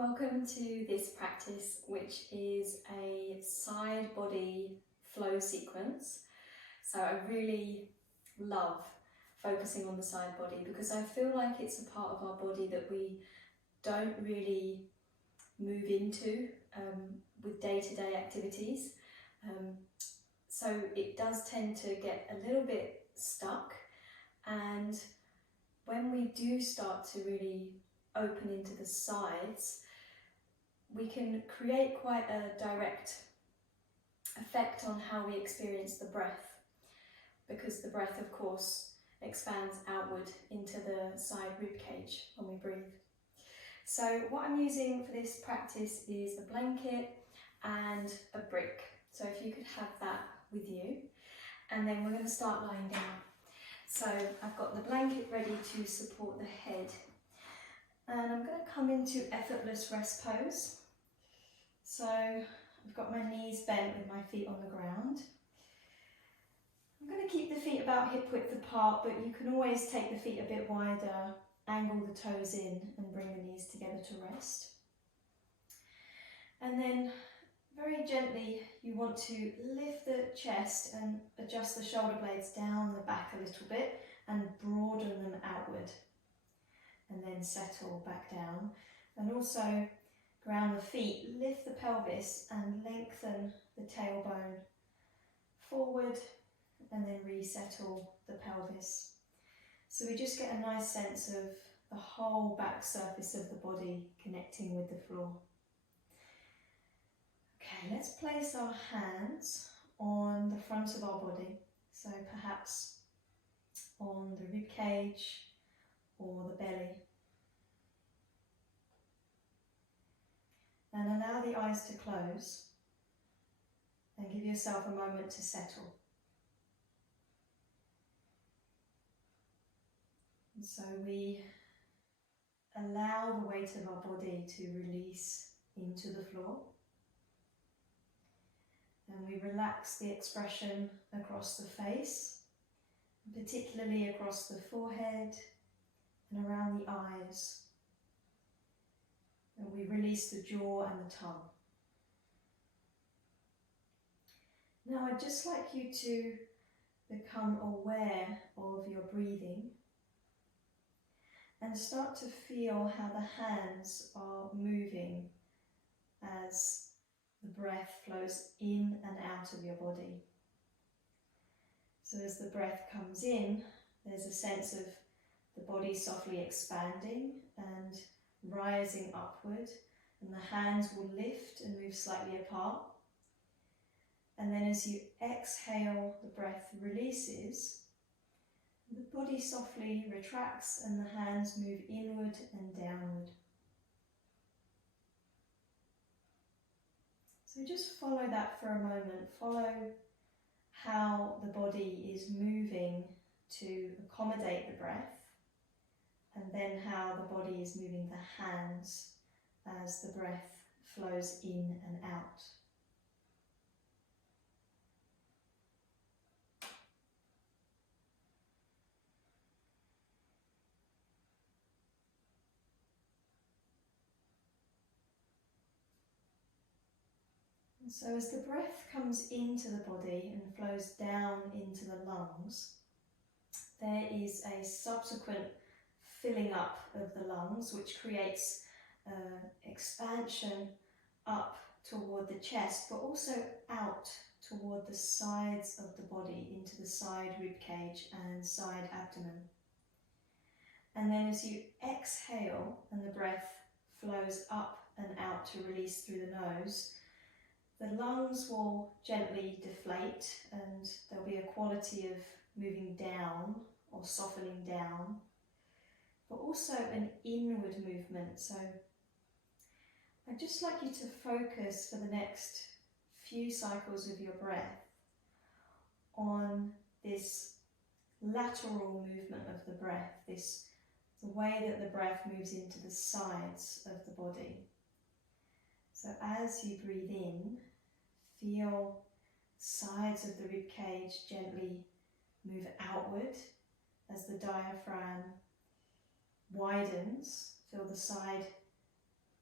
Welcome to this practice, which is a side body flow sequence. So I really love focusing on the side body because I feel like it's a part of our body that we don't really move into with day-to-day activities. So it does tend to get a little bit stuck, and when we do start to really open into the sides, we can create quite a direct effect on how we experience the breath, because the breath, of course, expands outward into the side ribcage when we breathe. So what I'm using for this practice is a blanket and a brick. So if you could have that with you, and then we're going to start lying down. So I've got the blanket ready to support the head, and I'm going to come into effortless rest pose. So I've got my knees bent with my feet on the ground. I'm going to keep the feet about hip width apart, but you can always take the feet a bit wider, angle the toes in and bring the knees together to rest. And then very gently you want to lift the chest and adjust the shoulder blades down the back a little bit and broaden them outward. And then settle back down, and also ground the feet, lift the pelvis and lengthen the tailbone forward, and then resettle the pelvis. So we just get a nice sense of the whole back surface of the body connecting with the floor. Okay, let's place our hands on the front of our body, so perhaps on the rib cage or the belly. And allow the eyes to close and give yourself a moment to settle. And so we allow the weight of our body to release into the floor. And we relax the expression across the face, particularly across the forehead and around the eyes. And we release the jaw and the tongue. Now I'd just like you to become aware of your breathing and start to feel how the hands are moving as the breath flows in and out of your body. So as the breath comes in, there's a sense of the body softly expanding and rising upward, and the hands will lift and move slightly apart. And then as you exhale, the breath releases, the body softly retracts and the hands move inward and downward. So just follow that for a moment. Follow how the body is moving to accommodate the breath, and then how the body is moving the hands as the breath flows in and out. And so as the breath comes into the body and flows down into the lungs, there is a subsequent filling up of the lungs, which creates expansion up toward the chest, but also out toward the sides of the body, into the side rib cage and side abdomen. And then as you exhale and the breath flows up and out to release through the nose, the lungs will gently deflate, and there'll be a quality of moving down or softening down, but also an inward movement. So I'd just like you to focus for the next few cycles of your breath on this lateral movement of the breath, the way that the breath moves into the sides of the body. So as you breathe in, feel sides of the rib cage gently move outward as the diaphragm widens. Feel the side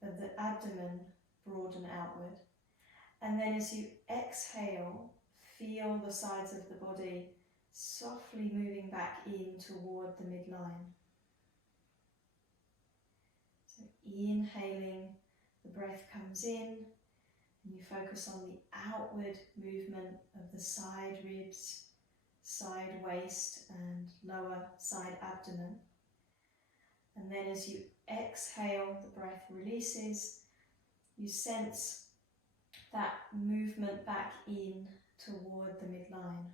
of the abdomen broaden outward. And then as you exhale, feel the sides of the body softly moving back in toward the midline. So inhaling, the breath comes in, and you focus on the outward movement of the side ribs, side waist and lower side abdomen. And then as you exhale, the breath releases, you sense that movement back in toward the midline.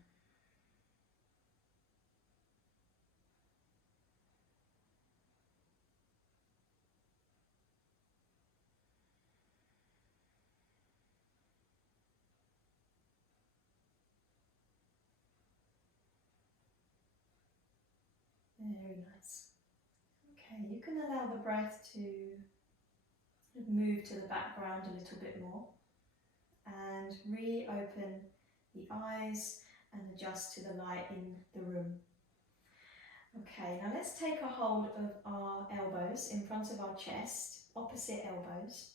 Very nice. Okay, you can allow the breath to move to the background a little bit more and reopen the eyes and adjust to the light in the room. Okay, now let's take a hold of our elbows in front of our chest, opposite elbows,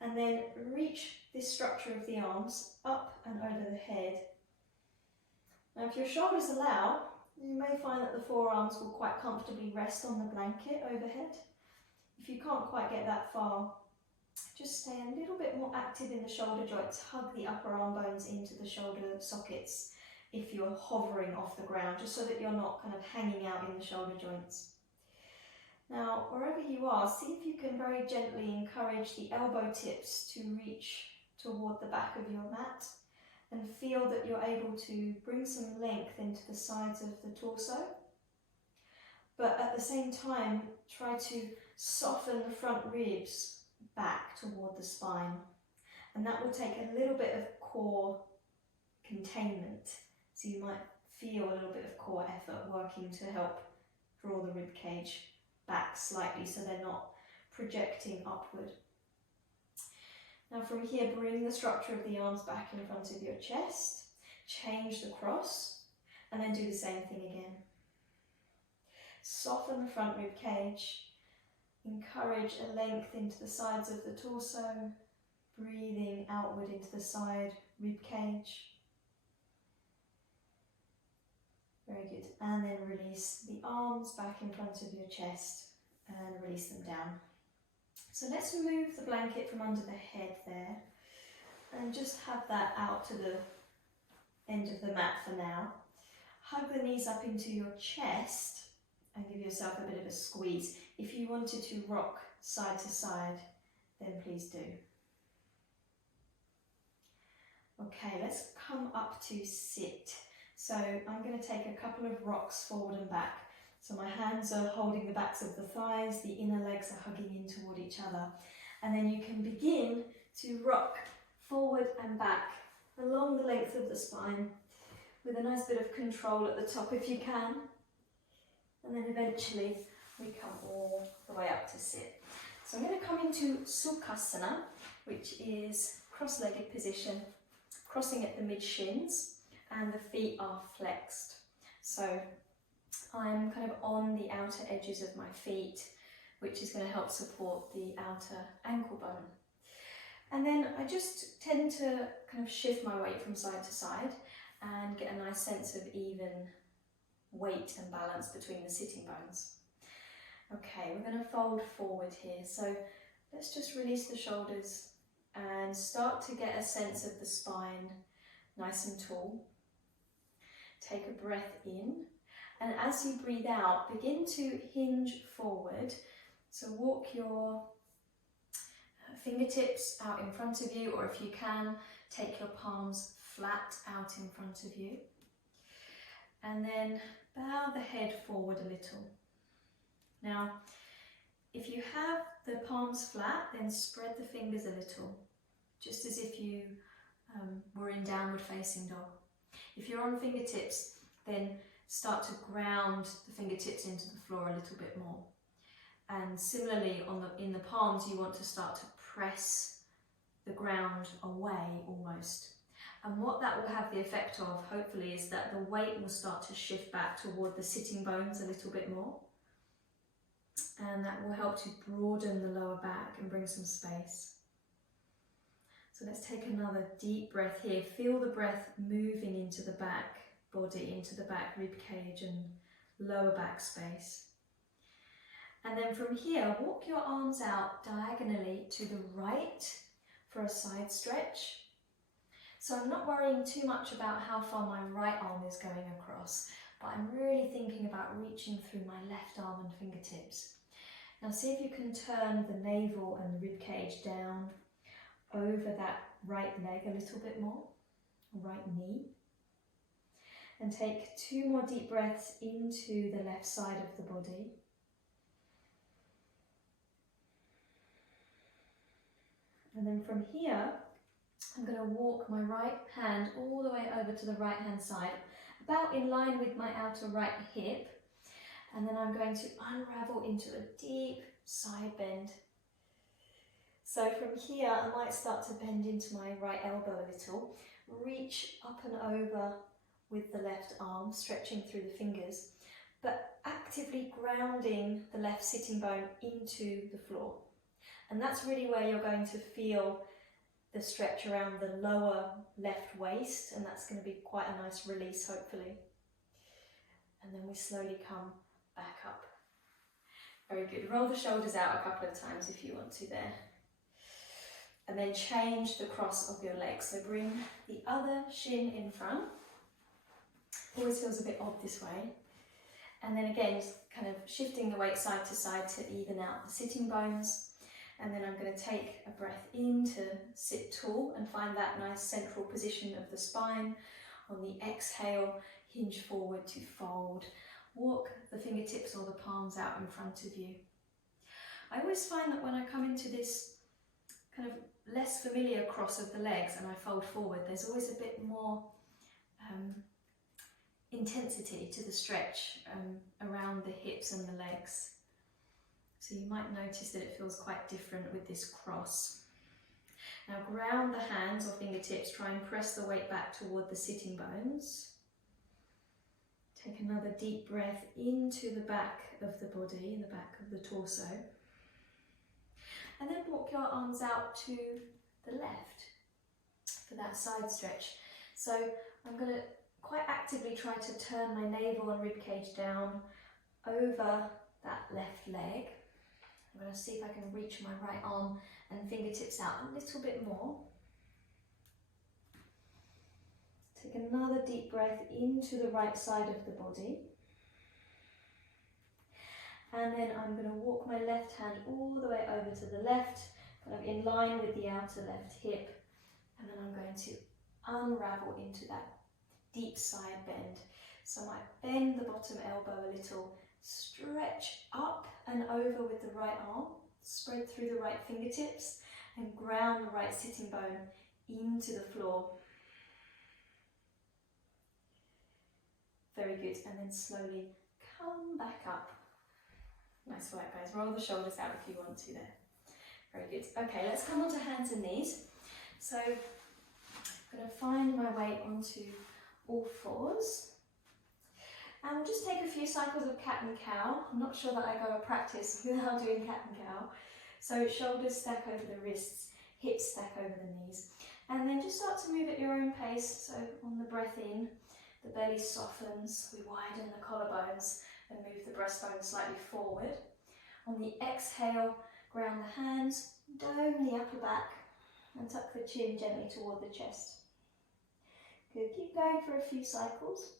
and then reach this structure of the arms up and over the head. Now if your shoulders allow, you may find that the forearms will quite comfortably rest on the blanket overhead. If you can't quite get that far, just stay a little bit more active in the shoulder joints. Hug the upper arm bones into the shoulder sockets if you're hovering off the ground, just so that you're not kind of hanging out in the shoulder joints. Now, wherever you are, see if you can very gently encourage the elbow tips to reach toward the back of your mat, and feel that you're able to bring some length into the sides of the torso. But at the same time, try to soften the front ribs back toward the spine. And that will take a little bit of core containment. So you might feel a little bit of core effort working to help draw the rib cage back slightly so they're not projecting upward. Now from here, bring the structure of the arms back in front of your chest, change the cross, and then do the same thing again. Soften the front rib cage, encourage a length into the sides of the torso, breathing outward into the side rib cage. Very good, and then release the arms back in front of your chest and release them down. So let's move the blanket from under the head there and just have that out to the end of the mat for now. Hug the knees up into your chest and give yourself a bit of a squeeze. If you wanted to rock side to side, then please do. Okay, let's come up to sit. So I'm going to take a couple of rocks forward and back. So my hands are holding the backs of the thighs, the inner legs are hugging in toward each other. And then you can begin to rock forward and back along the length of the spine with a nice bit of control at the top if you can. And then eventually we come all the way up to sit. So I'm going to come into Sukhasana, which is cross-legged position, crossing at the mid-shins, and the feet are flexed. So I'm kind of on the outer edges of my feet, which is going to help support the outer ankle bone. And then I just tend to kind of shift my weight from side to side and get a nice sense of even weight and balance between the sitting bones. Okay, we're going to fold forward here. So let's just release the shoulders and start to get a sense of the spine nice and tall. Take a breath in. And as you breathe out, begin to hinge forward. So walk your fingertips out in front of you, or if you can, take your palms flat out in front of you. And then bow the head forward a little. Now, if you have the palms flat, then spread the fingers a little, just as if you were in downward facing dog. If you're on fingertips, then start to ground the fingertips into the floor a little bit more. And similarly, in the palms, you want to start to press the ground away almost. And what that will have the effect of, hopefully, is that the weight will start to shift back toward the sitting bones a little bit more. and that will help to broaden the lower back and bring some space. So let's take another deep breath here. Feel the breath moving into the back body, into the back rib cage and lower back space. And then from here, walk your arms out diagonally to the right for a side stretch. So I'm not worrying too much about how far my right arm is going across, but I'm really thinking about reaching through my left arm and fingertips. Now see if you can turn the navel and rib cage down over that right leg a little bit more, right knee. And take 2 more deep breaths into the left side of the body. And then from here, I'm going to walk my right hand all the way over to the right hand side, about in line with my outer right hip. And then I'm going to unravel into a deep side bend. So from here, I might start to bend into my right elbow a little, reach up and over with the left arm, stretching through the fingers, but actively grounding the left sitting bone into the floor. And that's really where you're going to feel the stretch around the lower left waist, and that's going to be quite a nice release, hopefully. And then we slowly come back up. Very good. Roll the shoulders out a couple of times if you want to there. And then change the cross of your legs. So bring the other shin in front. Always feels a bit odd this way. And then again, just kind of shifting the weight side to side to even out the sitting bones. And then I'm going to take a breath in to sit tall and find that nice central position of the spine. On the exhale, hinge forward to fold. Walk the fingertips or the palms out in front of you. I always find that when I come into this kind of less familiar cross of the legs and I fold forward, there's always a bit more intensity to the stretch around the hips and the legs. So you might notice that it feels quite different with this cross. Now ground the hands or fingertips, try and press the weight back toward the sitting bones. Take another deep breath into the back of the body, the back of the torso. And then walk your arms out to the left for that side stretch. So I'm going to quite actively try to turn my navel and ribcage down over that left leg. I'm going to see if I can reach my right arm and fingertips out a little bit more. Take another deep breath into the right side of the body. And then I'm going to walk my left hand all the way over to the left, kind of in line with the outer left hip. And then I'm going to unravel into that deep side bend. So I might bend the bottom elbow a little, stretch up and over with the right arm, spread through the right fingertips and ground the right sitting bone into the floor. Very good, and then slowly come back up. Nice work, guys. Roll the shoulders out if you want to there. Very good. Okay, let's come onto hands and knees. So I'm going to find my way onto all fours. And we'll just take a few cycles of cat and cow. I'm not sure that I go a practice without doing cat and cow. So shoulders stack over the wrists, hips stack over the knees. And then just start to move at your own pace. So on the breath in, the belly softens, we widen the collarbones and move the breastbone slightly forward. On the exhale, ground the hands, dome the upper back and tuck the chin gently toward the chest. Good, keep going for a few cycles.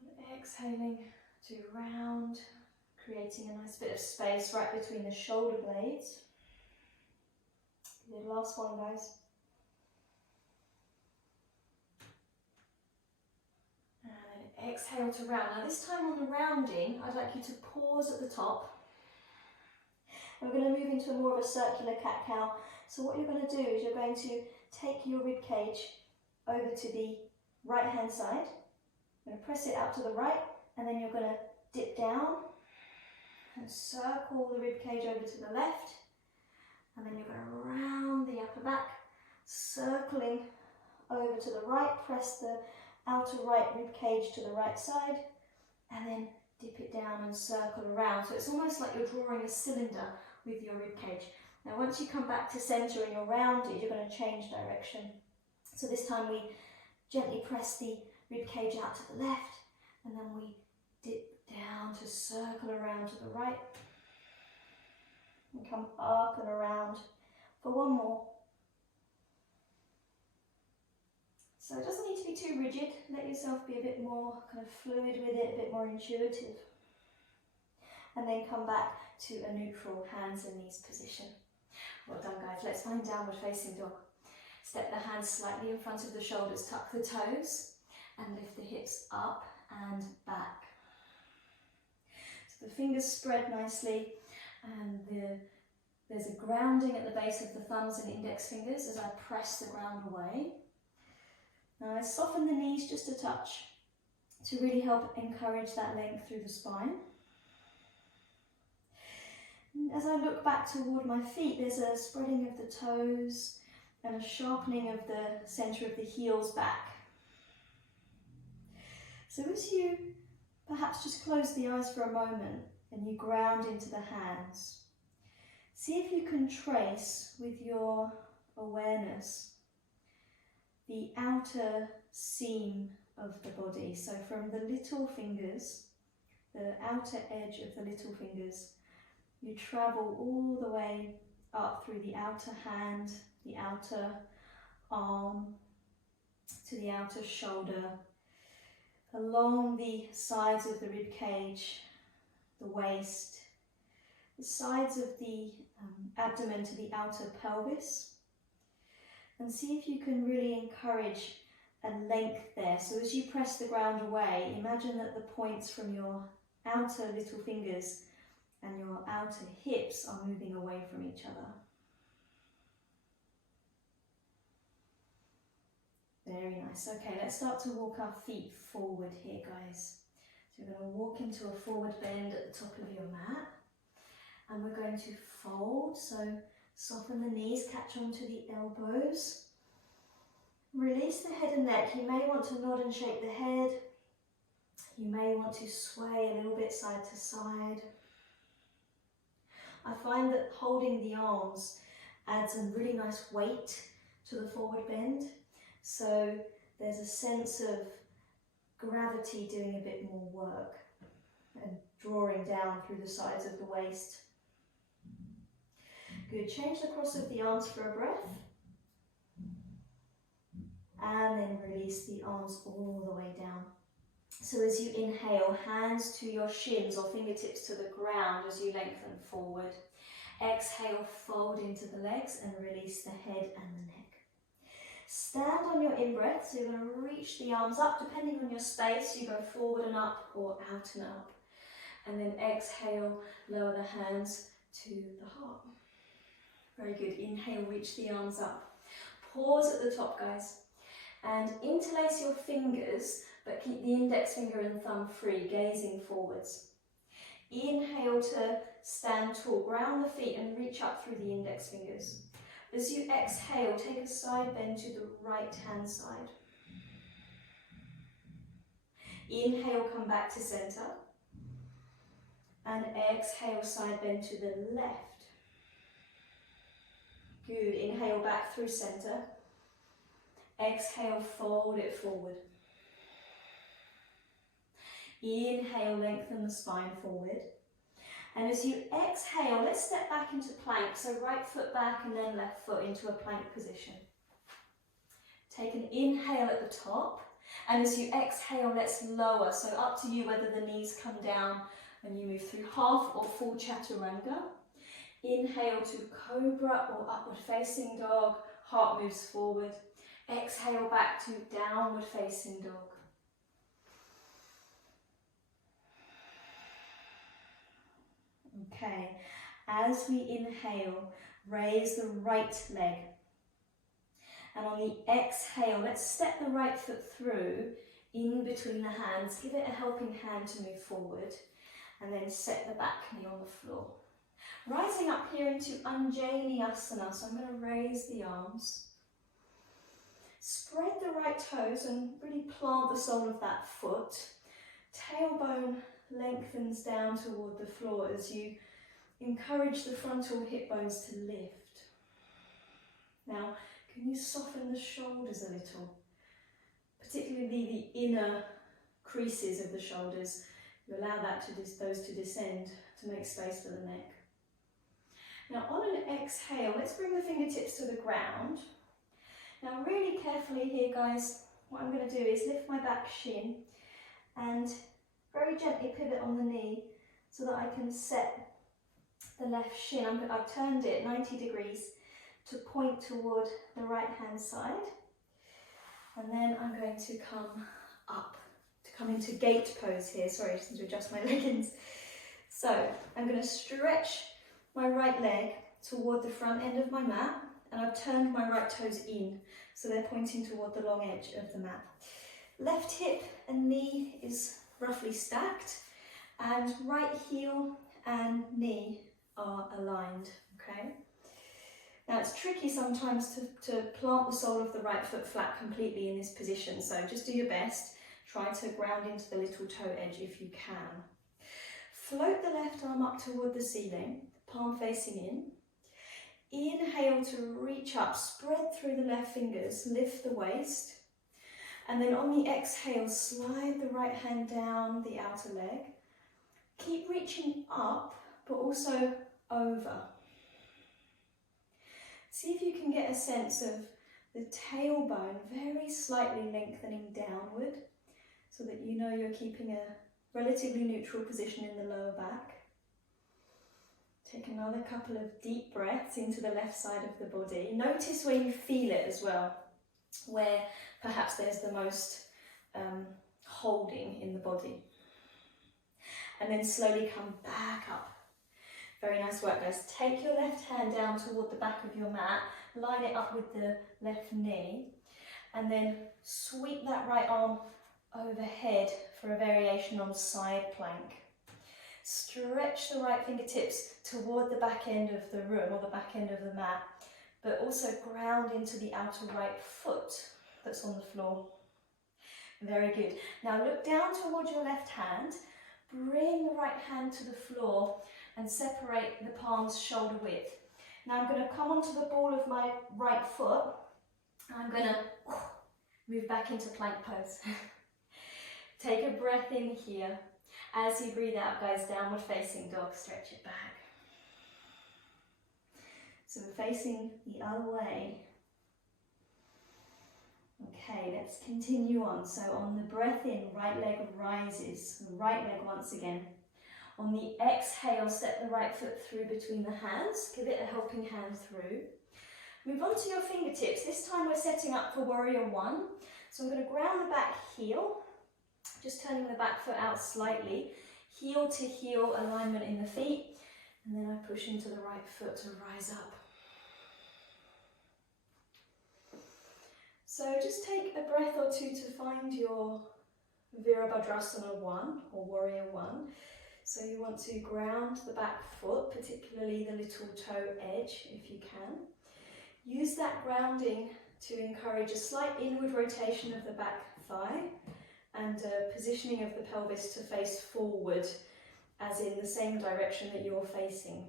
And exhaling to round, creating a nice bit of space right between the shoulder blades. Good, last one, guys. And exhale to round. Now this time on the rounding, I'd like you to pause at the top. We're going to move into more of a circular cat-cow. So what you're going to do is you're going to take your rib cage over to the right hand side. You're going to press it out to the right and then you're going to dip down and circle the rib cage over to the left. And then you're going to round the upper back, circling over to the right, press the outer right rib cage to the right side and then dip it down and circle around. So it's almost like you're drawing a cylinder with your ribcage. Now once you come back to centre and you're rounded, you're going to change direction. So this time we gently press the ribcage out to the left, and then we dip down to circle around to the right, and come up and around for one more. So it doesn't need to be too rigid, let yourself be a bit more kind of fluid with it, a bit more intuitive. And then come back to a neutral hands and knees position. Well done guys, let's find downward facing dog. Step the hands slightly in front of the shoulders, tuck the toes and lift the hips up and back. So the fingers spread nicely and there's a grounding at the base of the thumbs and index fingers as I press the ground away. Now I soften the knees just a touch to really help encourage that length through the spine. And as I look back toward my feet, there's a spreading of the toes and a sharpening of the centre of the heels back. So as you perhaps just close the eyes for a moment and you ground into the hands, see if you can trace with your awareness the outer seam of the body. So from the little fingers, the outer edge of the little fingers, you travel all the way up through the outer hand, the outer arm, to the outer shoulder, along the sides of the rib cage, the waist, the sides of the abdomen to the outer pelvis, and see if you can really encourage a length there. So as you press the ground away, imagine that the points from your outer little fingers and your outer hips are moving away from each other. Very nice. Okay, let's start to walk our feet forward here, guys. So we're going to walk into a forward bend at the top of your mat, and we're going to fold. So soften the knees, catch onto the elbows. Release the head and neck. You may want to nod and shake the head. You may want to sway a little bit side to side. I find that holding the arms adds a really nice weight to the forward bend. So there's a sense of gravity doing a bit more work and drawing down through the sides of the waist. Good, change the cross of the arms for a breath. And then release the arms all the way down. So as you inhale, hands to your shins or fingertips to the ground as you lengthen forward. Exhale, fold into the legs and release the head and the neck. Stand on your in-breath, so you're going to reach the arms up. Depending on your space, you go forward and up or out and up. And then exhale, lower the hands to the heart. Very good. Inhale, reach the arms up. Pause at the top, guys. And interlace your fingers, but keep the index finger and thumb free, gazing forwards. Inhale to stand tall, ground the feet and reach up through the index fingers. As you exhale, take a side bend to the right hand side. Inhale, come back to center. And exhale, side bend to the left. Good, inhale back through center. Exhale, fold it forward. Inhale, lengthen the spine forward. And as you exhale, let's step back into plank. So right foot back and then left foot into a plank position. Take an inhale at the top. And as you exhale, let's lower. So up to you whether the knees come down and you move through half or full chaturanga. Inhale to cobra or upward facing dog. Heart moves forward. Exhale back to downward facing dog. Okay, as we inhale, raise the right leg. And on the exhale, let's step the right foot through in between the hands. Give it a helping hand to move forward. And then set the back knee on the floor. Rising up here into Unjaniasana. So I'm going to raise the arms. Spread the right toes and really plant the sole of that foot tailbone lengthens down toward the floor as you encourage the frontal hip bones to lift. Now, can you soften the shoulders a little? Particularly the inner creases of the shoulders. You allow those to descend to make space for the neck. Now on an exhale, let's bring the fingertips to the ground. Now really carefully here guys, what I'm going to do is lift my back shin and very gently pivot on the knee so that I can set the left shin. I've turned it 90 degrees to point toward the right hand side. And then I'm going to come up, to come into gate pose here. Sorry, I just need to adjust my leggings. So I'm going to stretch my right leg toward the front end of my mat, and I've turned my right toes in, so they're pointing toward the long edge of the mat. Left hip and knee is roughly stacked, and right heel and knee are aligned, okay? Now it's tricky sometimes to plant the sole of the right foot flat completely in this position, so just do your best. Try to ground into the little toe edge if you can. Float the left arm up toward the ceiling, palm facing in. Inhale to reach up, spread through the left fingers, lift the waist. And then on the exhale, slide the right hand down the outer leg. Keep reaching up, but also over. See if you can get a sense of the tailbone very slightly lengthening downward so that you know you're keeping a relatively neutral position in the lower back. Take another couple of deep breaths into the left side of the body. Notice where you feel it as well, where perhaps there's the most holding in the body. And then slowly come back up. Very nice work, guys. Take your left hand down toward the back of your mat, line it up with the left knee, and then sweep that right arm overhead for a variation on side plank. Stretch the right fingertips toward the back end of the room or the back end of the mat, but also ground into the outer right foot that's on the floor. Very good. Now look down towards your left hand, bring the right hand to the floor and separate the palms shoulder width. Now I'm going to come onto the ball of my right foot and I'm going to move back into plank pose. Take a breath in here. As you breathe out, guys, downward facing dog, stretch it back. So we're facing the other way. Okay, let's continue on. So on the breath in, right leg rises, right leg once again. On the exhale, step the right foot through between the hands, give it a helping hand through. Move on to your fingertips. This time we're setting up for warrior one. So I'm going to ground the back heel, just turning the back foot out slightly, heel to heel alignment in the feet, and then I push into the right foot to rise up. So just take a breath or two to find your Virabhadrasana 1 or warrior 1. So you want to ground the back foot, particularly the little toe edge if you can. Use that grounding to encourage a slight inward rotation of the back thigh and positioning of the pelvis to face forward, as in the same direction that you're facing.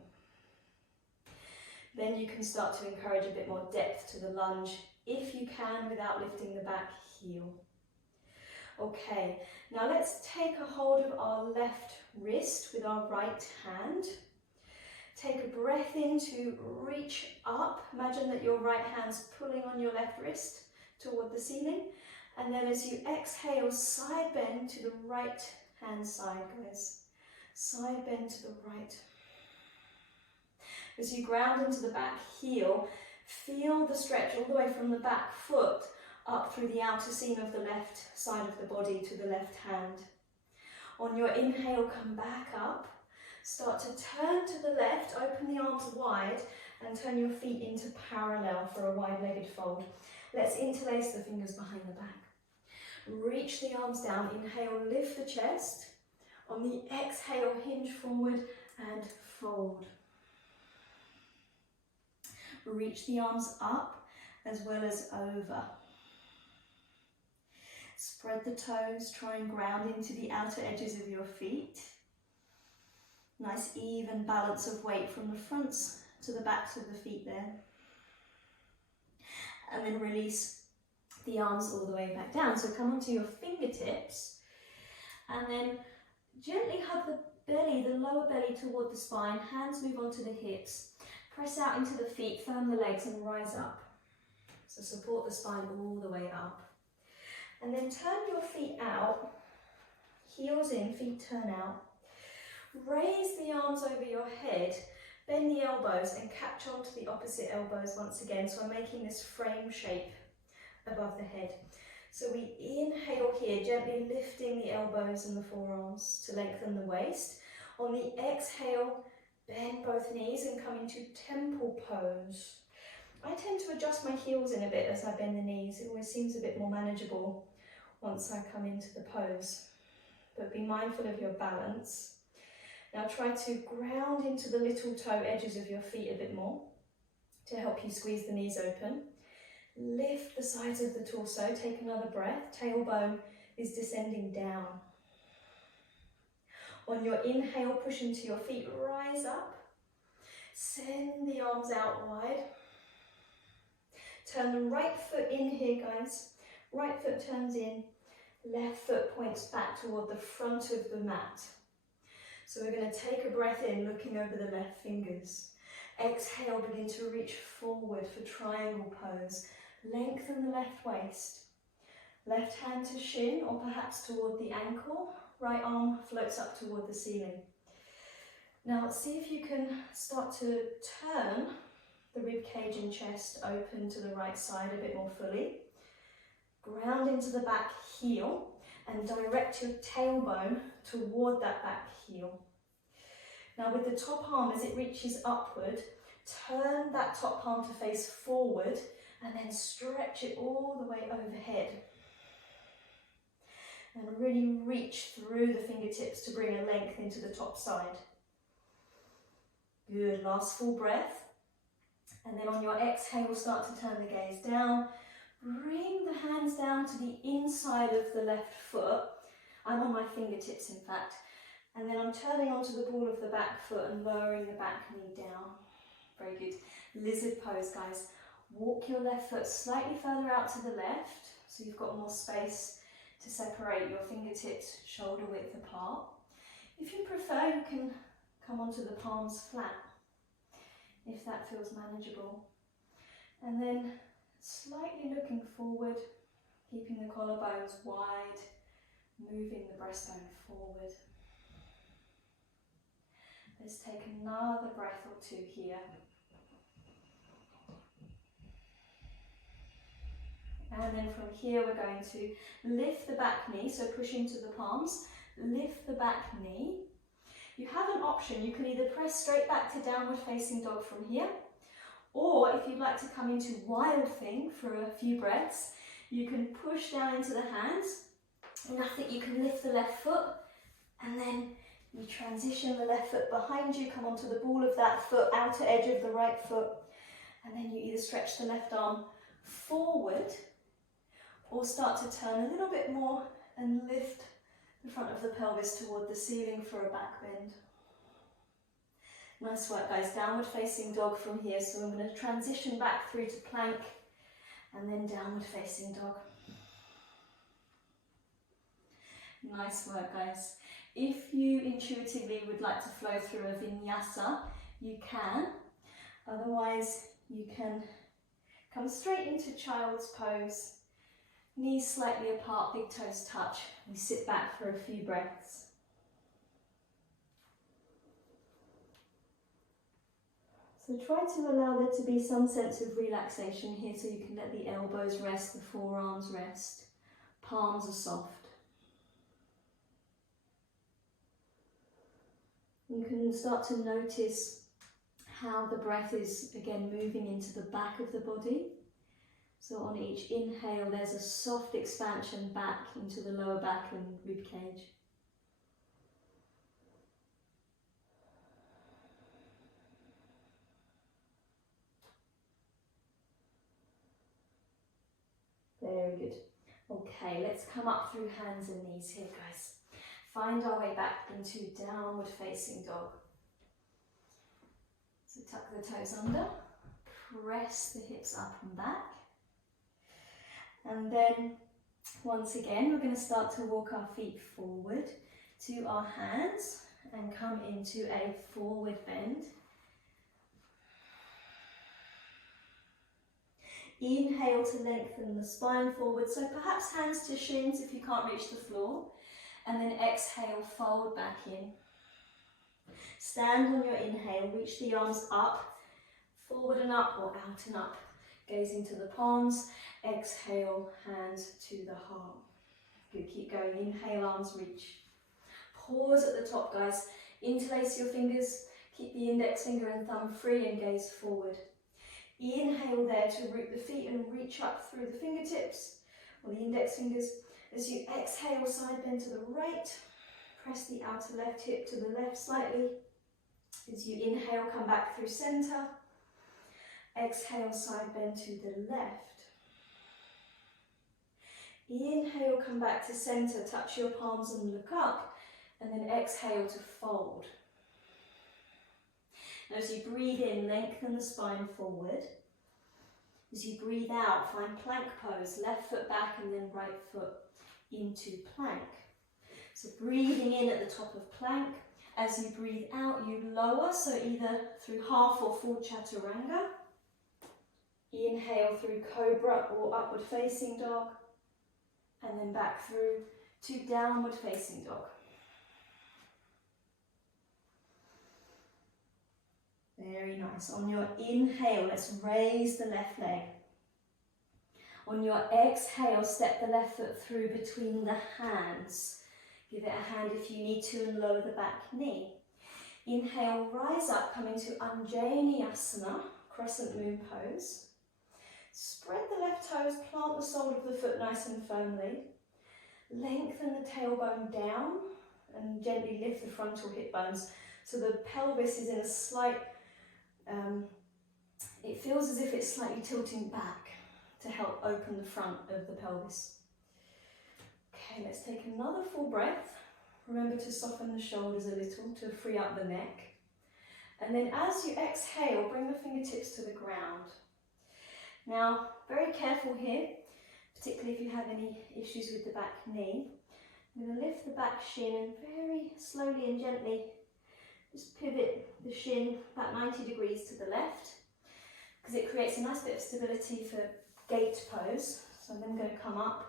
Then you can start to encourage a bit more depth to the lunge, if you can, without lifting the back heel. Okay, now let's take a hold of our left wrist with our right hand. Take a breath in to reach up. Imagine that your right hand's pulling on your left wrist toward the ceiling. And then as you exhale, side bend to the right hand side, guys. Side bend to the right. As you ground into the back heel, feel the stretch all the way from the back foot up through the outer seam of the left side of the body to the left hand. On your inhale, come back up. Start to turn to the left, open the arms wide and turn your feet into parallel for a wide-legged fold. Let's interlace the fingers behind the back. Reach the arms down, inhale, lift the chest. On the exhale, hinge forward and fold. Reach the arms up as well as over. Spread the toes, try and ground into the outer edges of your feet. Nice even balance of weight from the fronts to the backs of the feet there. And then release the arms all the way back down. So come onto your fingertips and then gently hug the belly, the lower belly toward the spine. Hands move onto the hips. Press out into the feet, firm the legs and rise up. So support the spine all the way up. And then turn your feet out, heels in, feet turn out. Raise the arms over your head, bend the elbows and catch onto the opposite elbows once again. So I'm making this frame shape above the head. So we inhale here, gently lifting the elbows and the forearms to lengthen the waist. On the exhale, bend both knees and come into temple pose. I tend to adjust my heels in a bit as I bend the knees. It always seems a bit more manageable once I come into the pose. But be mindful of your balance. Now try to ground into the little toe edges of your feet a bit more to help you squeeze the knees open. Lift the sides of the torso, take another breath. Tailbone is descending down. On your inhale, push into your feet, rise up. Send the arms out wide. Turn the right foot in here, guys. Right foot turns in, left foot points back toward the front of the mat. So we're going to take a breath in, looking over the left fingers. Exhale, begin to reach forward for triangle pose. Lengthen the left waist. Left hand to shin or perhaps toward the ankle. Right arm floats up toward the ceiling. Now see if you can start to turn the rib cage and chest open to the right side a bit more fully. Ground into the back heel and direct your tailbone toward that back heel. Now with the top arm, as it reaches upward, turn that top palm to face forward and then stretch it all the way overhead. And really reach through the fingertips to bring a length into the top side. Good, last full breath. And then on your exhale, start to turn the gaze down. Bring the hands down to the inside of the left foot. I'm on my fingertips, in fact. And then I'm turning onto the ball of the back foot and lowering the back knee down. Very good. Lizard pose, guys. Walk your left foot slightly further out to the left, so you've got more space to separate your fingertips shoulder width apart. If you prefer, you can come onto the palms flat, if that feels manageable. And then slightly looking forward, keeping the collarbones wide, moving the breastbone forward. Let's take another breath or two here. And then from here we're going to lift the back knee, so push into the palms, lift the back knee. You have an option, you can either press straight back to downward facing dog from here, or if you'd like to come into wild thing for a few breaths, you can push down into the hands, enough that you can lift the left foot, and then you transition the left foot behind you, come onto the ball of that foot, outer edge of the right foot, and then you either stretch the left arm forward, or start to turn a little bit more and lift the front of the pelvis toward the ceiling for a back bend. Nice work, guys. Downward facing dog from here. So I'm going to transition back through to plank and then downward facing dog. Nice work, guys. If you intuitively would like to flow through a vinyasa, you can. Otherwise, you can come straight into child's pose. Knees slightly apart, big toes touch. We sit back for a few breaths. So try to allow there to be some sense of relaxation here, so you can let the elbows rest, the forearms rest, palms are soft. You can start to notice how the breath is again moving into the back of the body. So on each inhale, there's a soft expansion back into the lower back and rib cage. Very good. Okay, let's come up through hands and knees here, guys. Find our way back into downward facing dog. So tuck the toes under, press the hips up and back. And then once again, we're going to start to walk our feet forward to our hands and come into a forward bend. Inhale to lengthen the spine forward, so perhaps hands to shins if you can't reach the floor. And then exhale, fold back in. Stand on your inhale, reach the arms up, forward and up or out and up. Gaze into the palms, exhale, hands to the heart. Good, keep going, inhale, arms reach. Pause at the top, guys. Interlace your fingers, keep the index finger and thumb free and gaze forward. Inhale there to root the feet and reach up through the fingertips or the index fingers. As you exhale, side bend to the right, press the outer left hip to the left slightly. As you inhale, come back through center. Exhale, side bend to the left. Inhale, come back to center, touch your palms and look up, and then exhale to fold. Now as you breathe in, lengthen the spine forward. As you breathe out, find plank pose, left foot back and then right foot into plank. So breathing in at the top of plank. As you breathe out, you lower, so either through half or full chaturanga. Inhale through cobra or upward facing dog. And then back through to downward facing dog. Very nice. On your inhale, let's raise the left leg. On your exhale, step the left foot through between the hands. Give it a hand if you need to and lower the back knee. Inhale, rise up, come into Unjaniasana, crescent moon pose. Spread the left toes, plant the sole of the foot nice and firmly. Lengthen the tailbone down and gently lift the frontal hip bones so the pelvis is in a slight, it feels as if it's slightly tilting back to help open the front of the pelvis. Okay, let's take another full breath. Remember to soften the shoulders a little to free up the neck. And then as you exhale, bring the fingertips to the ground. Now, very careful here, particularly if you have any issues with the back knee. I'm going to lift the back shin and very slowly and gently just pivot the shin about 90 degrees to the left, because it creates a nice bit of stability for gate pose. So I'm then going to come up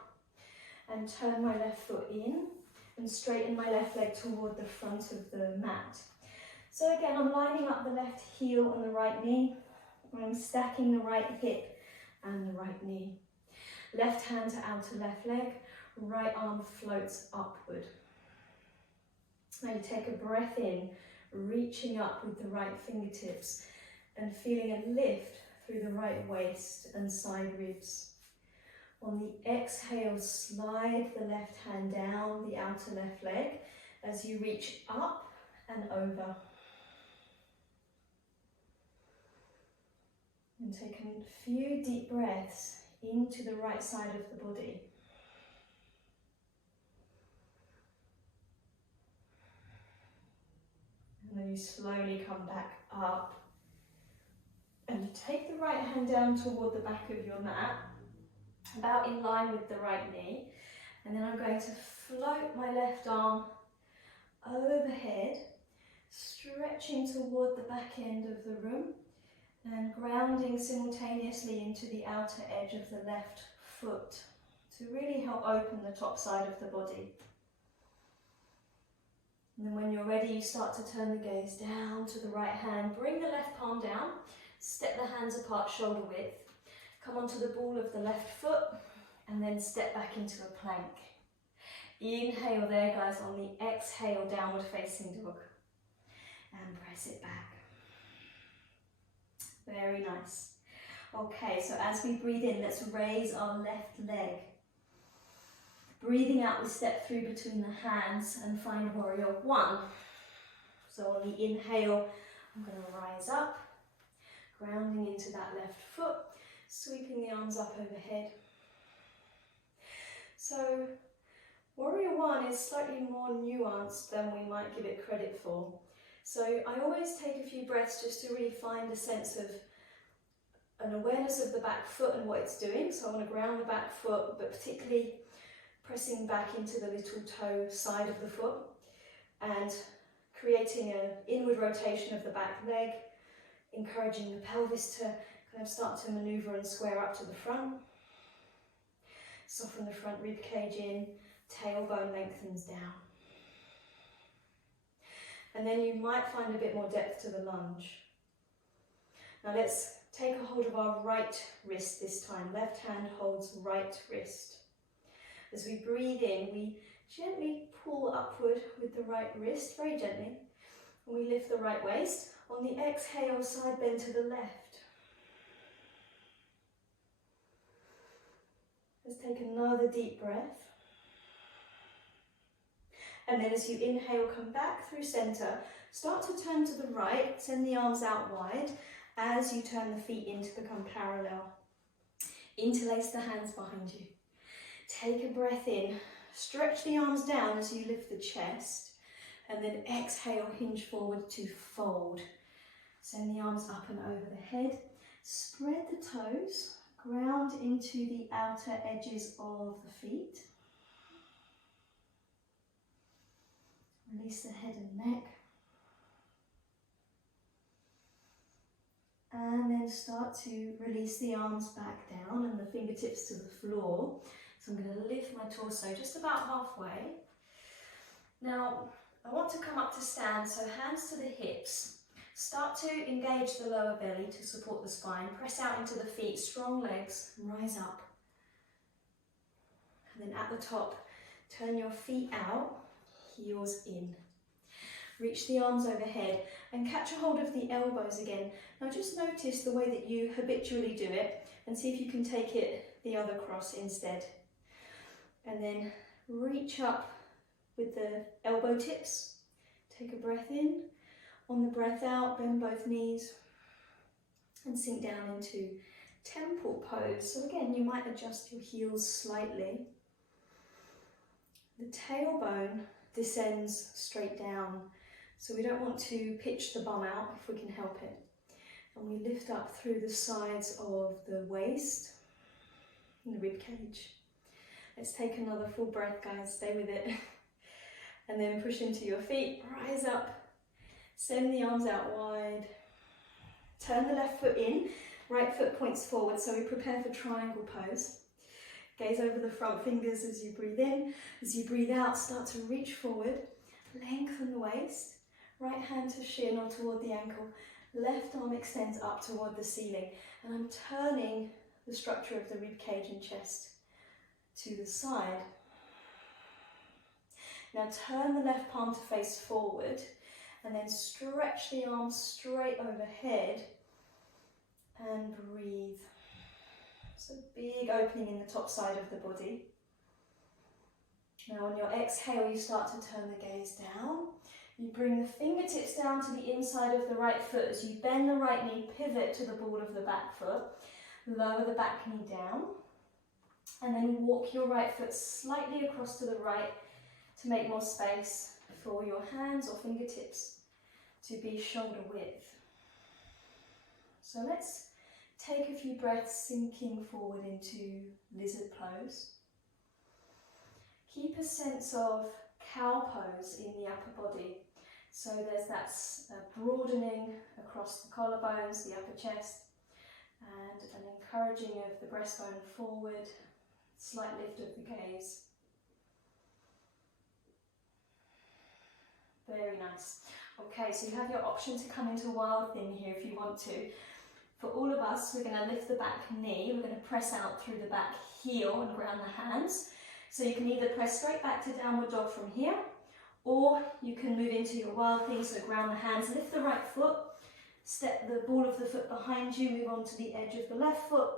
and turn my left foot in and straighten my left leg toward the front of the mat. So again, I'm lining up the left heel and the right knee. I'm stacking the right hip and the right knee. Left hand to outer left leg, right arm floats upward. Now you take a breath in, reaching up with the right fingertips and feeling a lift through the right waist and side ribs. On the exhale, slide the left hand down the outer left leg as you reach up and over. And take a few deep breaths into the right side of the body. And then you slowly come back up. And you take the right hand down toward the back of your mat, about in line with the right knee. And then I'm going to float my left arm overhead, stretching toward the back end of the room and grounding simultaneously into the outer edge of the left foot to really help open the top side of the body. And then when you're ready, you start to turn the gaze down to the right hand. Bring the left palm down, step the hands apart shoulder width, come onto the ball of the left foot and then step back into a plank. Inhale there, guys. On the exhale, downward facing dog and press it back. Very nice. Okay, so as we breathe in, let's raise our left leg. Breathing out, we step through between the hands and find warrior one. So on the inhale, I'm going to rise up, grounding into that left foot, sweeping the arms up overhead. So Warrior One is slightly more nuanced than we might give it credit for. So I always take a few breaths just to really find a sense of an awareness of the back foot and what it's doing. So I want to ground the back foot, but particularly pressing back into the little toe side of the foot and creating an inward rotation of the back leg, encouraging the pelvis to kind of start to maneuver and square up to the front. Soften the front rib cage in, tailbone lengthens down. And then you might find a bit more depth to the lunge. Now let's take a hold of our right wrist this time. Left hand holds right wrist. As we breathe in, we gently pull upward with the right wrist, very gently. And we lift the right waist. On the exhale, side bend to the left. Let's take another deep breath. And then as you inhale, come back through center. Start to turn to the right, send the arms out wide as you turn the feet in to become parallel. Interlace the hands behind you. Take a breath in, stretch the arms down as you lift the chest, and then exhale, hinge forward to fold. Send the arms up and over the head. Spread the toes, ground into the outer edges of the feet. Release the head and neck. And then start to release the arms back down and the fingertips to the floor. So I'm going to lift my torso just about halfway. Now, I want to come up to stand, so hands to the hips. Start to engage the lower belly to support the spine. Press out into the feet, strong legs, rise up. And then at the top, turn your feet out, heels in. Reach the arms overhead and catch a hold of the elbows again. Now just notice the way that you habitually do it and see if you can take it the other cross instead. And then reach up with the elbow tips. Take a breath in. On the breath out, bend both knees and sink down into temple pose. So again, you might adjust your heels slightly. The tailbone descends straight down. So we don't want to pitch the bum out if we can help it. And we lift up through the sides of the waist and the rib cage. Let's take another full breath, guys, stay with it. And then push into your feet, rise up, send the arms out wide. Turn the left foot in, right foot points forward, so we prepare for triangle pose. Gaze over the front fingers as you breathe in. As you breathe out, start to reach forward, lengthen the waist. Right hand to shin or toward the ankle. Left arm extends up toward the ceiling. And I'm turning the structure of the rib cage and chest to the side. Now turn the left palm to face forward and then stretch the arms straight overhead and breathe. So big opening in the top side of the body. Now on your exhale, you start to turn the gaze down. You bring the fingertips down to the inside of the right foot as you bend the right knee, pivot to the ball of the back foot, lower the back knee down, and then walk your right foot slightly across to the right to make more space for your hands or fingertips to be shoulder width. So let's take a few breaths sinking forward into lizard pose. Keep a sense of cow pose in the upper body. So there's that broadening across the collarbones, the upper chest, and an encouraging of the breastbone forward, slight lift of the gaze. Very nice. Okay, so you have your option to come into wild thing here if you want to. For all of us, we're going to lift the back knee, we're going to press out through the back heel and ground the hands. So you can either press straight back to downward dog from here, or you can move into your wild thing, so ground the hands, lift the right foot, step the ball of the foot behind you, move on to the edge of the left foot,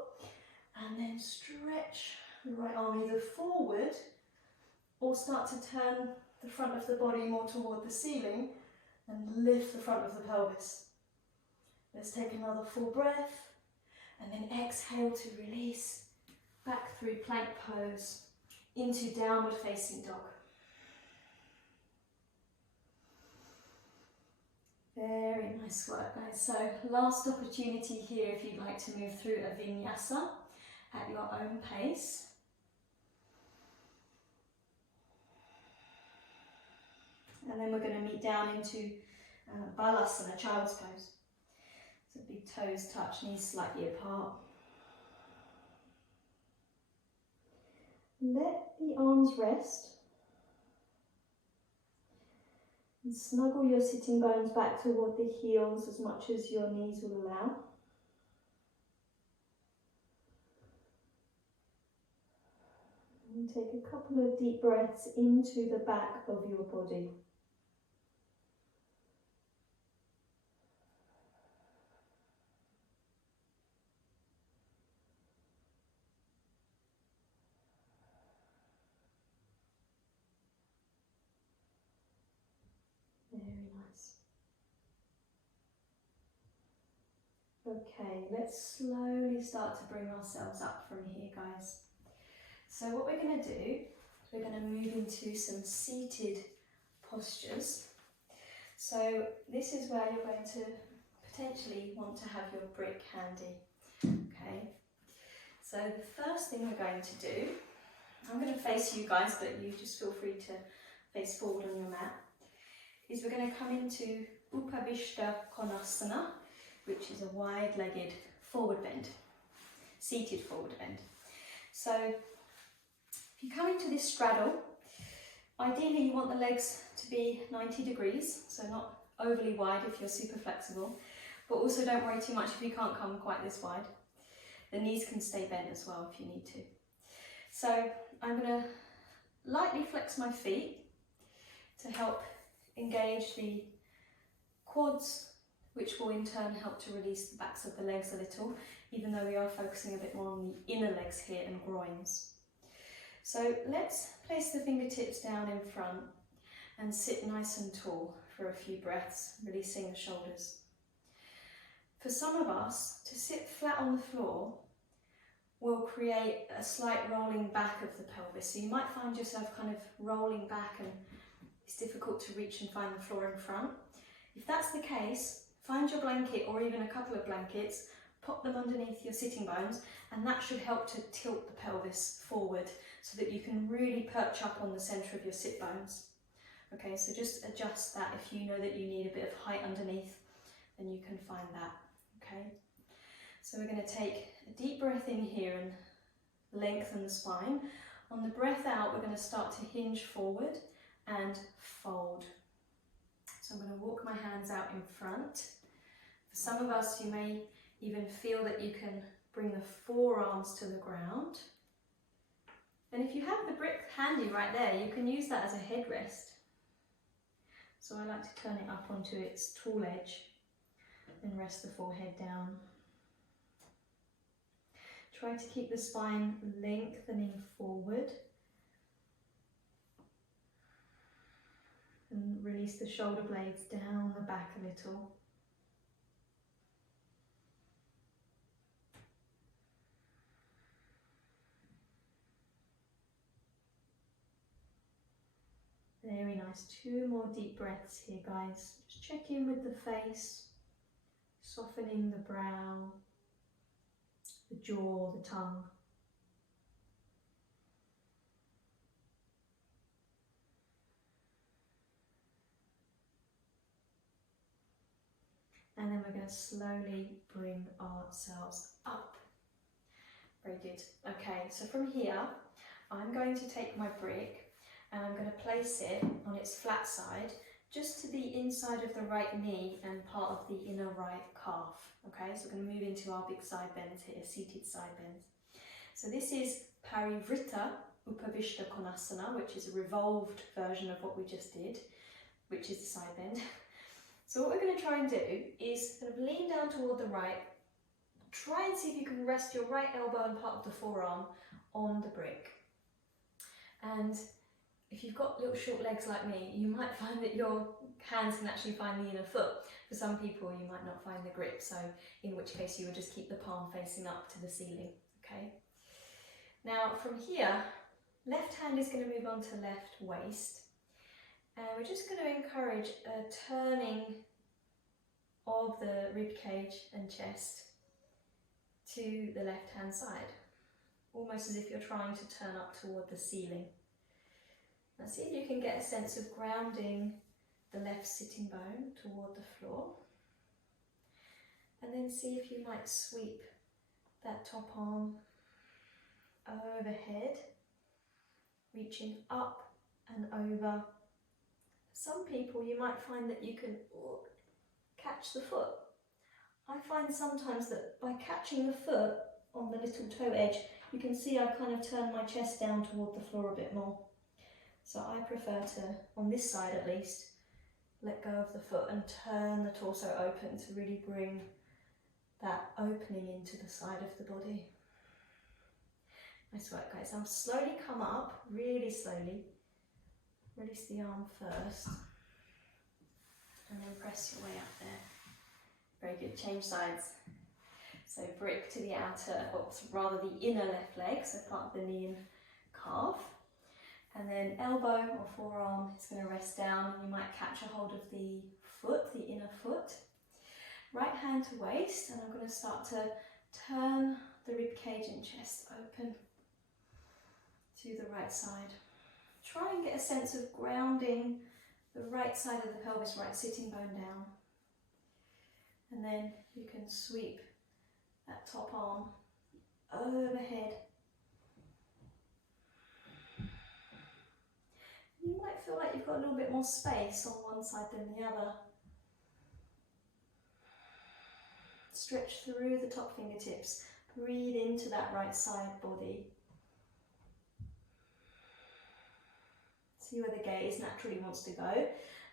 and then stretch the right arm either forward, or start to turn the front of the body more toward the ceiling, and lift the front of the pelvis. Let's take another full breath, and then exhale to release, back through plank pose. into downward facing dog. Very nice work, guys. So last opportunity here if you'd like to move through a Vinyasa at your own pace. And then we're going to meet down into Balasana, child's pose. So big toes touch, knees slightly apart. Let the arms rest. And snuggle your sitting bones back toward the heels as much as your knees will allow. And take a couple of deep breaths into the back of your body. Very nice. Okay, let's slowly start to bring ourselves up from here, guys. So what we're going to do is we're going to move into some seated postures. So this is where you're going to potentially want to have your brick handy. Okay, so the first thing we're going to do, I'm going to face you guys, but you just feel free to face forward on your mat, is we're going to come into Uttitha Trikonasana, which is a wide-legged forward bend, seated forward bend. So if you come into this straddle, ideally you want the legs to be 90 degrees, so not overly wide if you're super flexible, but also don't worry too much if you can't come quite this wide. The knees can stay bent as well if you need to. So I'm going to lightly flex my feet to help engage the quads, which will in turn help to release the backs of the legs a little, even though we are focusing a bit more on the inner legs here and groins. So let's place the fingertips down in front and sit nice and tall for a few breaths, releasing the shoulders. For some of us, to sit flat on the floor will create a slight rolling back of the pelvis. So you might find yourself kind of rolling back and it's difficult to reach and find the floor in front. If that's the case, find your blanket or even a couple of blankets, pop them underneath your sitting bones, and that should help to tilt the pelvis forward so that you can really perch up on the centre of your sit bones. Okay, so just adjust that. If you know that you need a bit of height underneath, then you can find that. Okay, so we're going to take a deep breath in here and lengthen the spine. On the breath out, we're going to start to hinge forward and fold. So I'm going to walk my hands out in front. For some of us, you may even feel that you can bring the forearms to the ground. And if you have the brick handy right there, you can use that as a headrest. So I like to turn it up onto its tall edge and rest the forehead down. Try to keep the spine lengthening forward. And release the shoulder blades down the back a little. Very nice. 2 more deep breaths here, guys. Just check in with the face, softening the brow, the jaw, the tongue. And then we're going to slowly bring ourselves up. Very good. Okay, so from here, I'm going to take my brick and I'm going to place it on its flat side, just to the inside of the right knee and part of the inner right calf. Okay, so we're going to move into our big side bends here, seated side bends. So this is Parivrtta Janu, which is a revolved version of what we just did, which is the side bend. So what we're going to try and do is kind of lean down toward the right, try and see if you can rest your right elbow and part of the forearm on the brick. And if you've got little short legs like me, you might find that your hands can actually find the inner foot. For some people, you might not find the grip, so in which case you would just keep the palm facing up to the ceiling, okay? Now from here, Left hand is going to move on to left waist. And we're just going to encourage a turning of the rib cage and chest to the left hand side, almost as if you're trying to turn up toward the ceiling. Now see if you can get a sense of grounding the left sitting bone toward the floor, and then see if you might sweep that top arm overhead, reaching up and over. Some people, you might find that you can catch the foot. I find sometimes that by catching the foot on the little toe edge, you can see I kind of turn my chest down toward the floor a bit more. So I prefer to, on this side at least, let go of the foot and turn the torso open to really bring that opening into the side of the body. Nice work, guys. Now slowly come up, really slowly. Release the arm first, and then press your way up there. Very good. Change sides. So brick to the outer, or rather the inner left leg, so part of the knee and calf. And then elbow or forearm is going to rest down, and you might catch a hold of the foot, the inner foot. Right hand to waist, and I'm going to start to turn the rib cage and chest open to the right side. Try and get a sense of grounding the right side of the pelvis, right sitting bone down. And then you can sweep that top arm overhead. You might feel like you've got a little bit more space on one side than the other. Stretch through the top fingertips. Breathe into that right side body. See where the gaze naturally wants to go.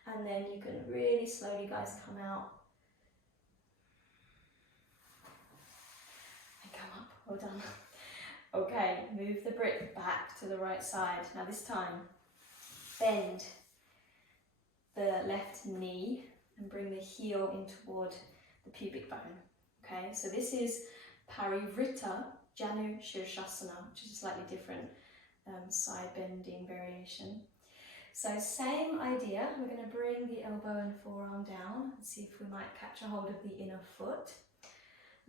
And then you can really slowly, guys, come out. And come up. Well done. Okay, move the brick back to the right side. Now this time, bend the left knee and bring the heel in toward the pubic bone. Okay, so this is Parivrtta Janu Sirsasana, which is a slightly different side bending variation. So same idea, we're going to bring the elbow and forearm down and see if we might catch a hold of the inner foot.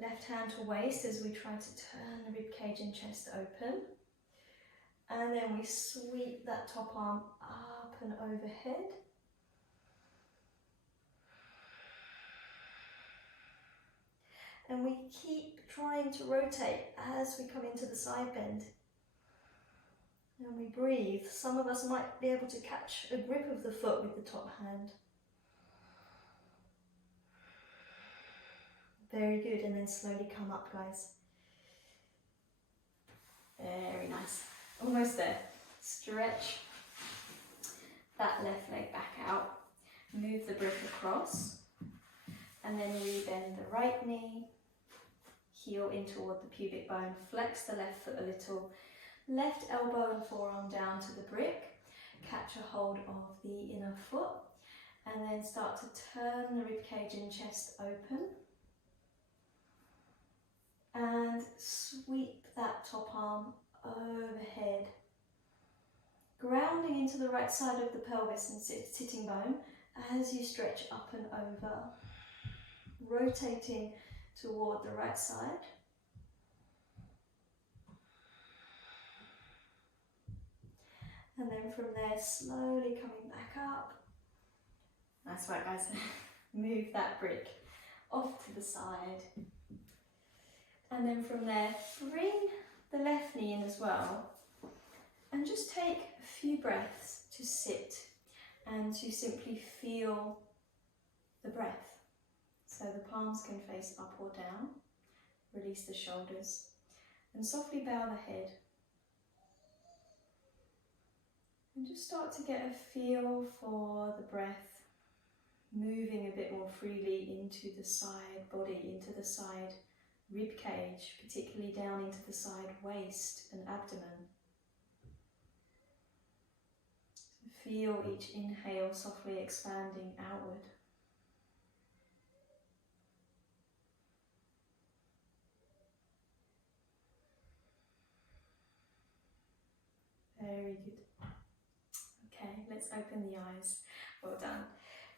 Left hand to waist as we try to turn the rib cage and chest open. And then we sweep that top arm up and overhead. And we keep trying to rotate as we come into the side bend. And we breathe. Some of us might be able to catch a grip of the foot with the top hand. Very good, and then slowly come up, guys. Very nice. Almost there. Stretch that left leg back out. Move the brick across. And then rebend the right knee. Heel in toward the pubic bone. Flex the left foot a little. Left elbow and forearm down to the brick. Catch a hold of the inner foot. And then start to turn the rib cage and chest open. And sweep that top arm overhead. Grounding into the right side of the pelvis and sitting bone as you stretch up and over. Rotating toward the right side. And then from there, slowly coming back up. Nice work, guys. Move that brick off to the side. And then from there, bring the left knee in as well. And just take a few breaths to sit and to simply feel the breath. So the palms can face up or down. Release the shoulders and softly bow the head. And just start to get a feel for the breath moving a bit more freely into the side body, into the side rib cage, particularly down into the side waist and abdomen. Feel each inhale softly expanding outward. Very good. Okay, let's open the eyes. Well done.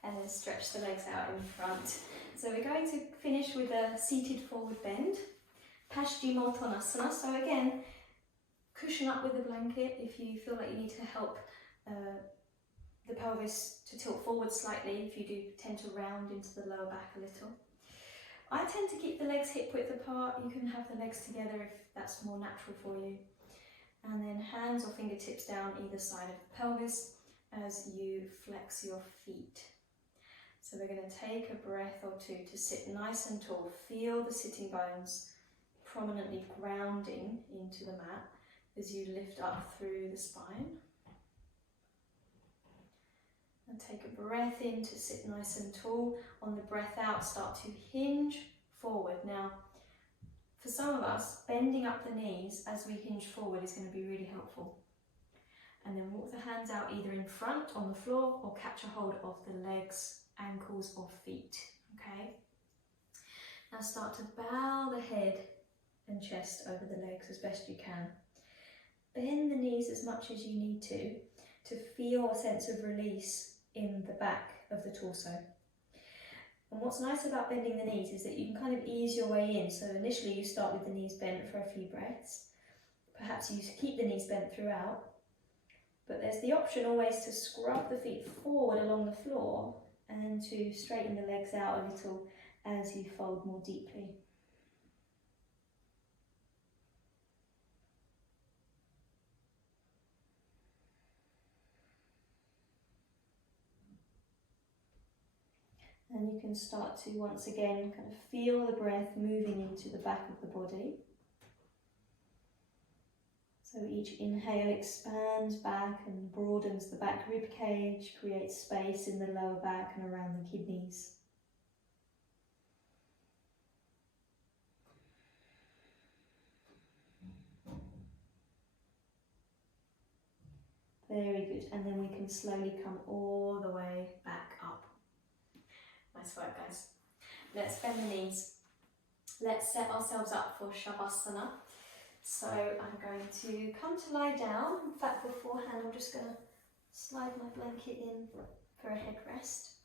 And then stretch the legs out in front. So we're going to finish with a seated forward bend. Paschimottanasana. So again, cushion up with a blanket if you feel like you need to help the pelvis to tilt forward slightly, if you do tend to round into the lower back a little. I tend to keep the legs hip width apart. You can have the legs together if that's more natural for you. And then hands or fingertips down either side of the pelvis as you flex your feet. So we're going to take a breath or two to sit nice and tall. Feel the sitting bones prominently grounding into the mat as you lift up through the spine. And take a breath in to sit nice and tall. On the breath out, start to hinge forward. Now, for some of us, bending up the knees as we hinge forward is going to be really helpful. And then walk the hands out either in front on the floor or catch a hold of the legs, ankles or feet. Okay? Now start to bow the head and chest over the legs as best you can. Bend the knees as much as you need to feel a sense of release in the back of the torso. And what's nice about bending the knees is that you can kind of ease your way in. So initially you start with the knees bent for a few breaths. Perhaps you keep the knees bent throughout. But there's the option always to scrub the feet forward along the floor and to straighten the legs out a little as you fold more deeply. And you can start to once again kind of feel the breath moving into the back of the body. So each inhale expands back and broadens the back rib cage, creates space in the lower back and around the kidneys. Very good. And then we can slowly come all the way back up. Nice work, guys. Let's bend the knees. Let's set ourselves up for Savasana. So I'm going to come to lie down. In fact, beforehand, I'm just going to slide my blanket in for a headrest.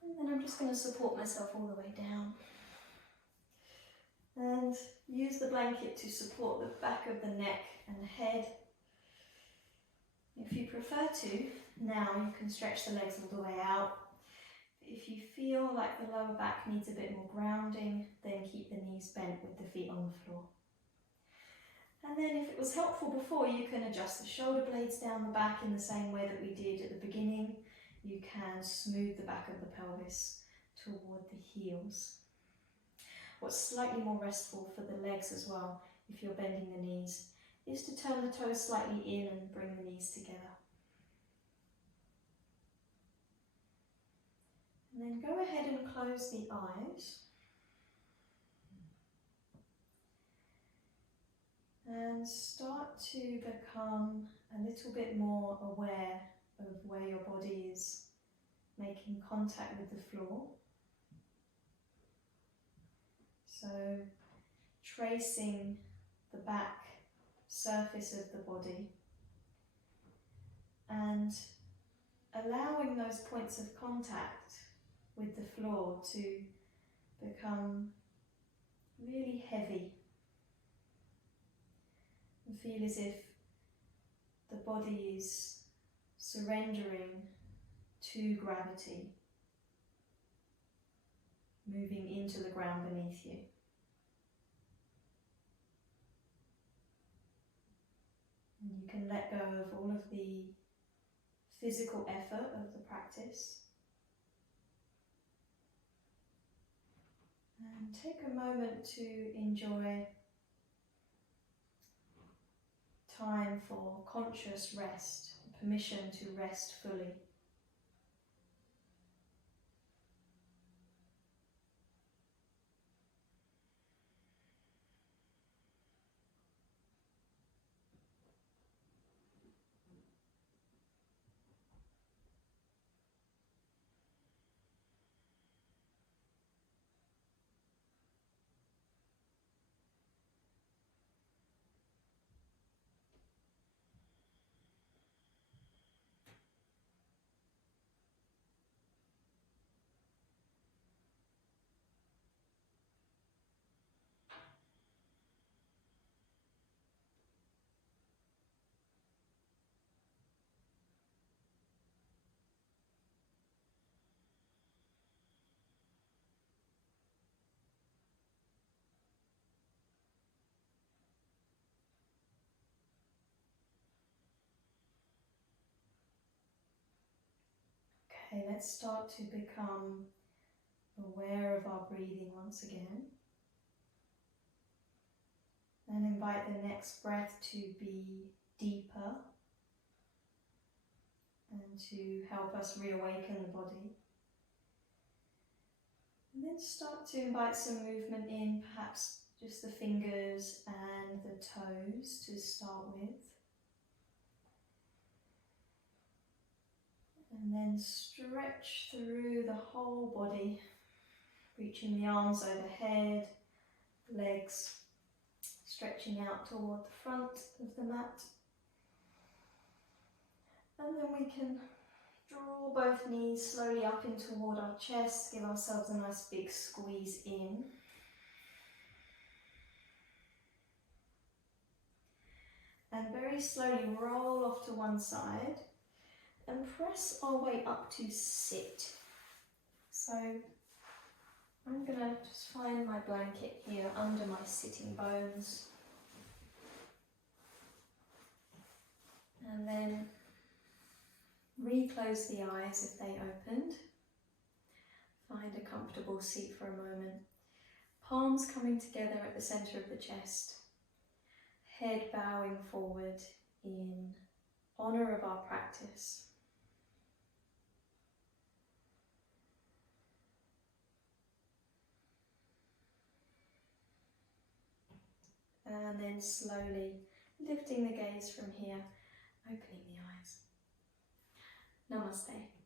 And then I'm just going to support myself all the way down. And use the blanket to support the back of the neck and head. If you prefer to, now you can stretch the legs all the way out. If you feel like the lower back needs a bit more grounding, then keep the knees bent with the feet on the floor. And then if it was helpful before, you can adjust the shoulder blades down the back in the same way that we did at the beginning. You can smooth the back of the pelvis toward the heels. What's slightly more restful for the legs as well, if you're bending the knees, is to turn the toes slightly in and bring the knees together. And then go ahead and close the eyes. And start to become a little bit more aware of where your body is making contact with the floor. So tracing the back surface of the body and allowing those points of contact with the floor to become really heavy and feel as if the body is surrendering to gravity, moving into the ground beneath you. And you can let go of all of the physical effort of the practice. And take a moment to enjoy time for conscious rest, permission to rest fully. Okay, let's start to become aware of our breathing once again. And invite the next breath to be deeper and to help us reawaken the body. And then start to invite some movement in, perhaps just the fingers and the toes to start with. And then stretch through the whole body, reaching the arms overhead, legs stretching out toward the front of the mat. And then we can draw both knees slowly up in toward our chest, give ourselves a nice big squeeze in. And very slowly roll off to one side and press our way up to sit. So I'm going to just find my blanket here under my sitting bones. And then reclose the eyes if they opened. Find a comfortable seat for a moment. Palms coming together at the centre of the chest. Head bowing forward in honour of our practice. And then slowly lifting the gaze from here, opening the eyes. Namaste.